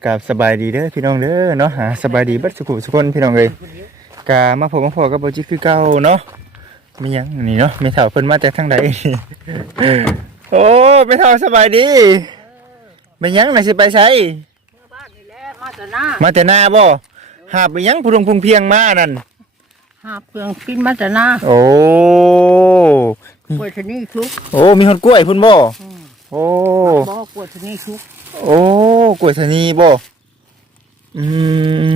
กับสบายดีเด้อพี่น้องเด้อเนาะหาสบายดีเบัดสุขุสุคนพี่น้องเลยกามาพบมาพอกับโบจิคือเก่าเนาะมีหยังนี่เนาะไม่เท่าเพิ่นมาจากทางใดโอ้ไม่เท่าสบายดีเป็นหยังน่ะสิไปไสบ้านนี่แหละมาแต่หน้ามาแต่หน้าบ่หาบไปหยังพุงพุงเพียงมานั่นหาเปลืองกินมาแต่หน้าโอ้กล้วยชะนีชุกโอ้มีคนกล้วยพุ่นบ่อืม โอ้บอกกล้วยชะนีชุกโอ้กล้วยชะนีบ่อื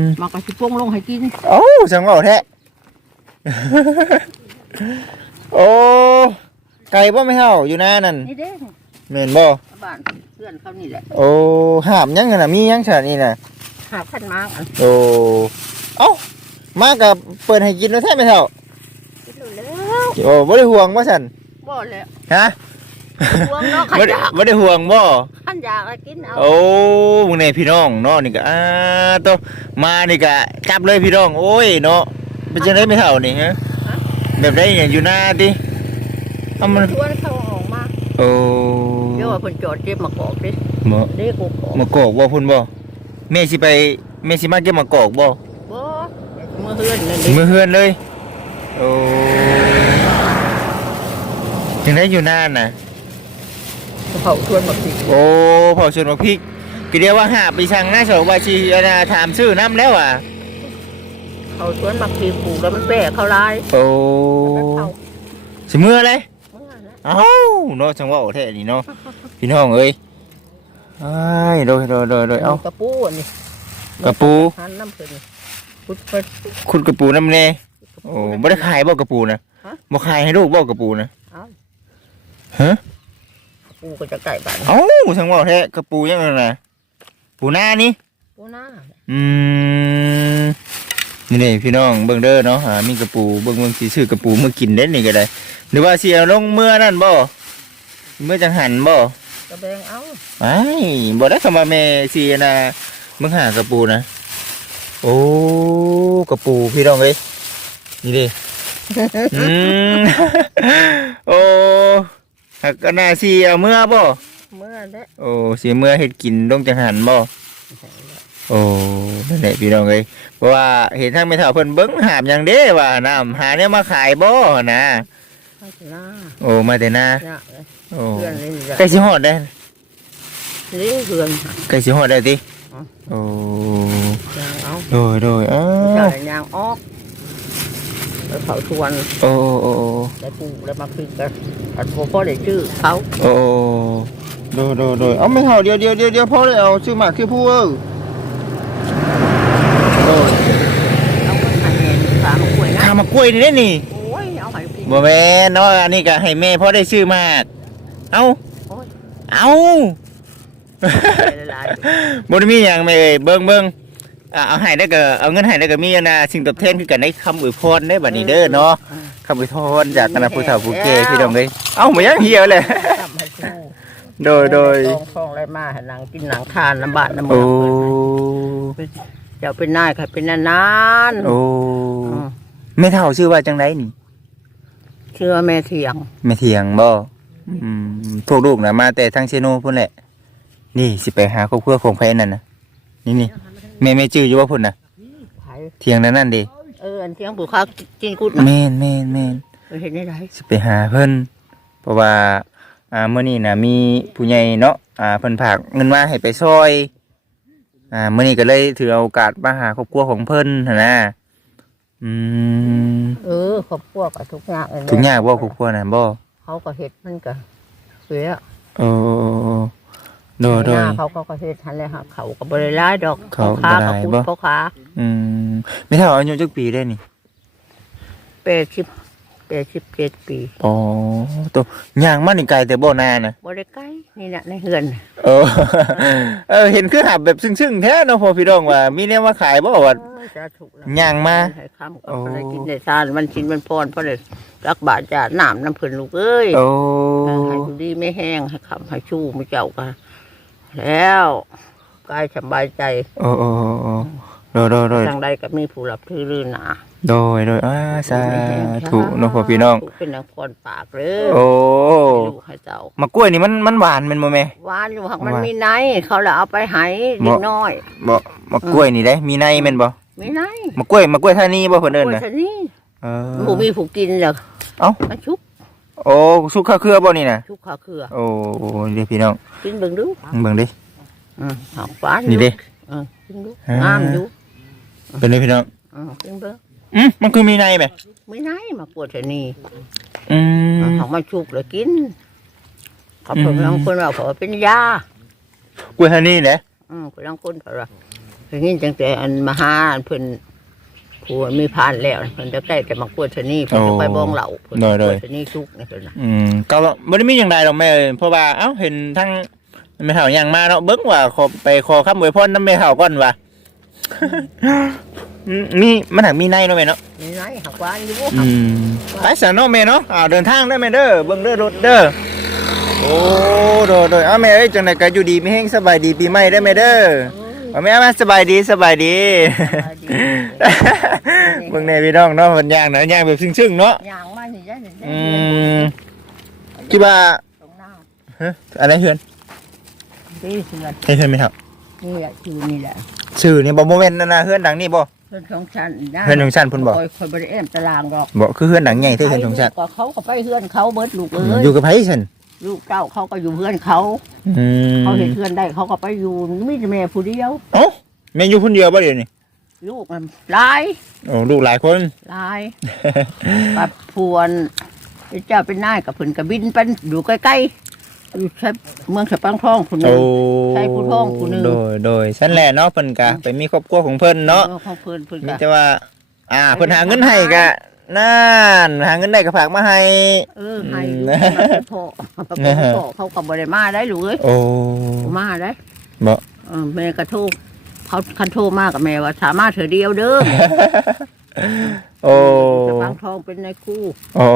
มมากระชิปงลงให้กินโอ้สังเว่าแท้ โอ้ไก่บ่ไม่เท่าอยู่หน้านั่นนี่เด้แม่นบ่บ้านเพื่อนเขานี่แหละโอ้หามยังกันน่ะมียังฉะนี่น่ะ หาพันมาอันโอ้ เอ้า มากับเปิดให้กินแล้วแท้ไม่เท่า กินแล้วโอ้บ่ได้ห่วงบ่ซั่นบ่แล้วฮะ ห่วงเนาะขันบ่ได้ยากบ่ได้ห่วงบ่ขันยากอะกินเอาโอ้มึงนี่พี่น้องเนาะนี่ก็อ่าโตมานี่ก็จับเลยพี่น้องโอ้ยเนาะเป็นจังได๋ไม่เท่านี่ฮะแบบได้เนี่ยอยู่หน้าติเอามันชวนเขาออกมาโอ้เดี๋ยวว่าคนจอดเจ็บมากอกดิบ่เด็กกูกอกมากอกบ่พุ่นบ่แม่สิไปแม่สิมาเก็บมากอกบ่ บ่มือเฮือนนั่นดิมือเฮือนเลยโอ้จังได้อยู่นานน่ะ เขาชวนมาสิโอ้เผาชวนมาพริกก็เดียวว่าหาไปสั่งหน้าเสาวาสิเอาถามชื่อน้ำแล้วอะเขาชวนมาสิปลูกแล้วมันแปะเขาลายโอ้สิมือเลยเมื่อนั้นเอ้าเนาะจังว่าโอ้แท้นี่เนาะพี่น้องเอ้ยไอ้โดยโดยโดยโดยเอ้ากระปูอันนี่กระปูหันน้ำเพิ่นพุดเพิ่นคุณกระปูน้ำแน่โอ้บ่ได้ขายบ่กระปูนะบ่ขายให้ลูกบ่กระปูนะฮะ ปูก็จะไก่บ้านเอ้าสังว่าแท้กระปูยังไงนะปูหน้านี่ปูหน้าอืมนี่นี่พี่น้องเบิ่งเด้อเนาะอ่ามีกระปูเบิ่งเบิ่งสิซื้อกระปูมากินเด้นี่ก็ได้หรือว่าสิเอาลงเมื่อนั่นบ่เมื่อจังหันบ่กระแบงเอาไอ้บ่ได้คำว่าแม่สินะมึงหากระปูนะโอ้กระปูพี่น้องเอ้ยนี่ดิ อืมโอ้ หักก็น่าสิเอาเมื่อบ่เมื่อแล้วโอ้สิเมื่อเฮ็ดกินลงจังหันบ่โอ้นั่นแหละพี่น้องเอ้ยเพราะว่าเห็นทางไม่เท่าเพิ่นเบิ้งหามอย่างเด้ว่าน้ำหาเนี่ยมาขายบ่นะให้หน้าโอ้มาแต่นาเนี่ยเลยโอ้เพื่อนเล่นจ้ะใกล้สิฮอดได้เลี้ยงเพื่อนใกล้สิฮอดได้ติอ๋อโอ้ยางเอาโดยโดยอ้า จ่าวยยางออก ไปเผาทวนโอ้โอ้โอ้ได้ปูแล้วมาพิกกันอันพ่อพ่อได้ชื่อเขาโอ้โดยโดยโดยเอาไม่เท่าเดียวเดียวเดียวเดียวพอแล้วเอาชื่อหมากคือผู้เอ้อโอ้ยเอาคนไทยเนี่ยสามกล้วยนะข้ามากล้วยนี่ได้นี่โอ้ยเอาให้พี่บ่แม่นเนาะอันนี้ก็ให้แม่พอได้ชื่อมากเอ้าโอ้ยเอ้าหลายบ่ได้มีหยังแม่เอ้ยเบิ่งเบิ่ง อ่าเอาให้ได้ก็เอาเงินให้ได้ก็มีอันนะสิ่งตอบแทนคือกันได้คำอวยพรได้บัดนี้เด้อเนาะคำอวยพรจากคณะผู้เฒ่าผู้แก่พี่น้องเอ้ยเอ้าบ่ยังเหี่ยวเลย ทำให้ชูโดยโดยฟองฟองอะไรมาให้นางกินหนังทานน้ำบาดน้ำโอ้มือเจ้าเป็นนายใครเป็นนานนานโอ้อืมแม่เฒ่าชื่อว่าจังไดนี่เชื่อแม่เถียงแม่เถียงบ่อืมพวกลูกน่ะมาแต่ทางเชโนพุ่นแหละ นี่สิไปหาครอบครัวของไผนั่นน่ะนี่นี่ แม่แม่ชื่ออยู่ว่าพุ่นน่ะไผเถียงนั้นนั่นดิเอออันเถียงปู่ข้าวกินกุดนะแม่นแม่นแม่นไปเห็นได้ไรสิไปหาเพิ่นเพราะว่าอ่ามื้อนี้น่ะมีผู้ใหญ่เนาะอ่าเพิ่นฝากเงินมาให้ไปซอยอ่ามื้อนี้ก็เลยถือเอาโอกาสมาหาครอบครัวของเพิ่นหั่นนะอืมเออครอบครัวก็ทุกอย่างเลยนะทุกอย่างบ่ครอบครัวน่ะบ่เขาก็เห็ดมันก็เสียโอ้ โดยโดยหน้าเขาก็ก็เห็ดทันเลยฮะเขาก็บริร้ายดอกเขาขาบ่ก็ได้พูดบ่ เขาขาอืมไม่เท่าอายุจักปีได้นี่แปดสิบแปดสิบเจ็ดปีอ๋อตัวย่างมานี่ไกลแต่บ่นาน่ะบริใกล้นี่นะในเฮือนเออ เออ เห็นคือหับแบบซึ้งๆแท้เนาะพ่อพี่น้องว่า มีแนวมาขายบ่ว่าเออจะถูกแล้วย่างมา ให้คำก็โอ้บ่ได้กินได้ทานมันกินมันพรเพราะเลยรักบาดจาน้ำน้ำเพิ่นลูกเอ้ยโอ้เออให้ดูดีไม่แห้งให้คำให้ชูไม่เจ้ากัน แล้วกายสบายใจโอ้โอ้โอ้โอ้โดโดยโดยโดยทางใดก็มีผู้รับถือลือหนาโดยโดยอ่าสาธุเนาะพ่อพี่น้อง เป็นนางพรปากเลยโอ้ให้ลูกให้เจ้ามะกล้วยนี่มันมันหวานแมันบ่แม่หวานอยู่หักมันหวานมีในเขาเลยเอาไปให้เด็กน้อยบ่มะกล้วยนี่เด้มีในแม่นบ่มีในมะกล้วยมะกล้วยท่านี้บ่เพิ่นเอิ้นโอ้ยน่ะฉันนี่เออผู้มีผู้กินเลยเอ้ามันชุบ โอ้สุกข้าวเครือบ่นี่น่ะชุบข้าวเครือโอ้เดี๋ยวพี่น้องกินเบิ่งดูเบิ่งดิอืมหักหวานนี่เด้เออกินดูอ่างงามอยู่เป็นเลยพี่น้องอืมกินเบิ่งอืมมันคือมีในไหมไม่ไหนมากวดฉันนี่อืมเขามาชุบเลยกินเขาอืมเพิ่งลางคนว่าเขาเป็นยากล้วยท่านี้แหละ อืมคนลางคนเขาว่าอย่างนี้จังแต่อันมาหาอันเพิ่น ผู้มีพานแล้วเพิ่นจะใกล้แต่มากวดฉันนี่เพิ่นจะไปบ้องเหล่าเพิ่นจะกวดฉันนี่ชุกนี่เพิ่นน่ะอืมก็บ่ได้มีอย่างใดหรอกแม่เอ้ยเพราะว่าเอ้าเห็นทั้งแม่เฒ่าย่างมาเนาะเบิ่งว่าขอไปขอคำอวยพรนำแม่เฒ่าก่อนว่าอืมมีมันหักมีในเนาะแม่เนาะนี่ไหนหักหวานอยู่อืมไปสานเนาะแม่เนาะอ่าเดินทางได้แม่เด้อเบิ่งเด้อรถเด้อโอ้โดดโดดเอาแม่เอ้ยจังไดก็อยู่ดีมีแฮงสบายดีปีใหม่ได้อแม่เด้อ เอาแม่เอาแม่สบายดีสบายดีเบิ่งแน่พี่น้องเนาะเพิ่นย่างเนาะย่างแบบซึ้งๆเนาะอย่างมานี่จ้ะนี่จ้ะอืมคิดว่าตรงหน้าฮะอะไรเฮือนที่เสือให้เฮือนไหมครับนี่แหละชื่อนี่แหละชื่อนี่บ่โมเมนต์นั่นนะเฮือนดังนี่บ่เพื่อนของฉันนะเฮือนของฉันเพิ่นบ่คอยคอยบริเอ็มตารางดอกบ่คือเฮือนดังใหญ่เท่าเฮือนของฉันก็เขาก็ไปเฮือนเขาเบิดลูกเอ้ยอยู่กับไผฉัน ลูกเจ้าเขาก็อยู่เฮือนเขาอืมเขาเห็นเฮือนได้เขาก็ไปอยู่มีแต่แม่ผู้เดียว เอ้าแม่อยู่คนเดียวบ่เดี๋ยวนี้ลูกมันหลายโอ้ลูกหลายคน หลายปัดพวนเจ้าเป็นนายกับเพิ่นกับบินเป็นอยู่ใกล้ๆอยู่ใช้เมืองสะปังทองคนหนึโอ้ง ใช่ผู้ท้องผู้หนึ่ง โดยโดยฉันแหละเนาะเพิ่นก็ไปมีครอบครัวของเพิ่นเนาะเขาเพิ่นเพิ่นมีก็ แต่ว่า อ่า เพิ่นหาเงินให้ก็ นั่นหาเงินได้ก็ฝากมาให้ เออให้อืมลูกมาให้พ่อพ่อเขาก็บ่ได้มาได้ลูกเอ้ยโอ้ มาได้บ่ เออแม่กระโทรเขาคันโทรมากกับแม่ว่าสามารถเธอเดียวเด้อโอ้จะฟังทองเป็นในคู่โอ้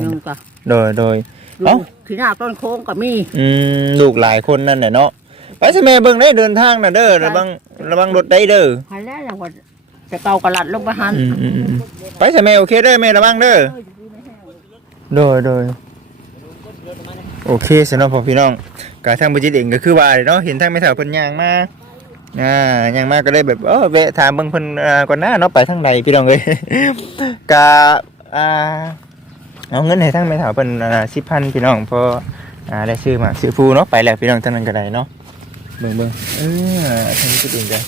หนึงก็โดยโดยลูเอ้ากขี้หน้าต้นโค้งก็มี อืมลูกหลายคนนั่นแหละเนาะไปสิแม่เบิ่งได้เดินทางน่ะเด้อระวังระวังรถได้เด้อ หันแล้วอย่างว่า จะเกากระลัดลงไปหันอืมอืมอืมไปสิแม่โอเคเด้อแม่ระวังเด้อโดยโดยโอเคสำหรับพ่อพี่น้องกาทางบุจิตเองก็คือว่าเนาะเห็นทางแม่แถวเพิ่นย่างมาอ่าย่างมาก็เลยแบบเออแวะถามเบิ่งเพิ่นอ่าก่อนหน้าเนาะไปทางใดพี่น้องเอ้ยกาอ่าเอาเงินให้ทางแม่แถวเพิ่นอ่า10,000พี่น้องเพราะอ่าได้ซื้อมาซื้อฟูเนาะไปแล้วพี่น้องท่านั้นก็ได้เนาะเบิ่งเบิ่งเออทำจุดเองจ้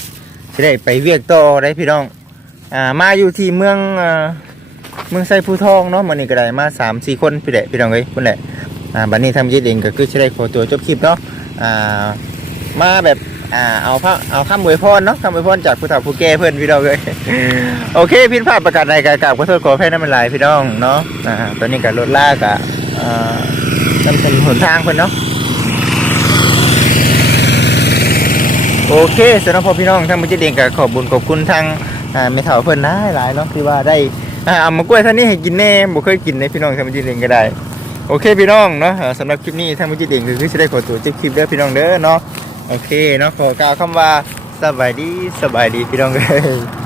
จะได้ไปเวียกต่อได้พี่น้องอ่ามาอยู่ที่เมืองอ่าเมืองไซภูทองเนาะมันนี่ก็ได้มาสามสี่คนพี่แหละพี่น้องเอ้ยคนแหละอ่าบัดนี้ทำจุดเองก็คือจะได้ขอตัวจบคลิปเนาะอ่ามาแบบอ่าเอาพระเอาคำอวยพรเนาะคำอวยพรจากผู้เฒ่าผู้แก่เพื่อนพี่น้องเอ้ยโอเคพิดพลาดประกาศใดกากราบขอโทษขออภัยน้ำมันไหลายพี่น้องเนาะอ่าตอนนี้ก็รถลากอะอ่านำเป็นหนทางเพิ่นเนาะ โอเคสำหรับพ่อพี่น้องทางมุจิเดงก็ขอบบุญขอบคุณทางอ่าเมทัลเพิ่นนะหลายเนาะที่ว่าได้อ่าเอามากล้วยท่านนี้ให้กินแน่บ่เคยกินในพี่น้องทางมุจิเดงก็ได้โอเคพี่น้องเนาะสำหรับคลิปนี้ทางมุจิเดงคือจะได้ขอตัวจบคลิปเด้อพี่น้องเด้อเนาะโอเคเนาะขอกล่าวคำว่าสบายดีสบายดีพี่น้องเลย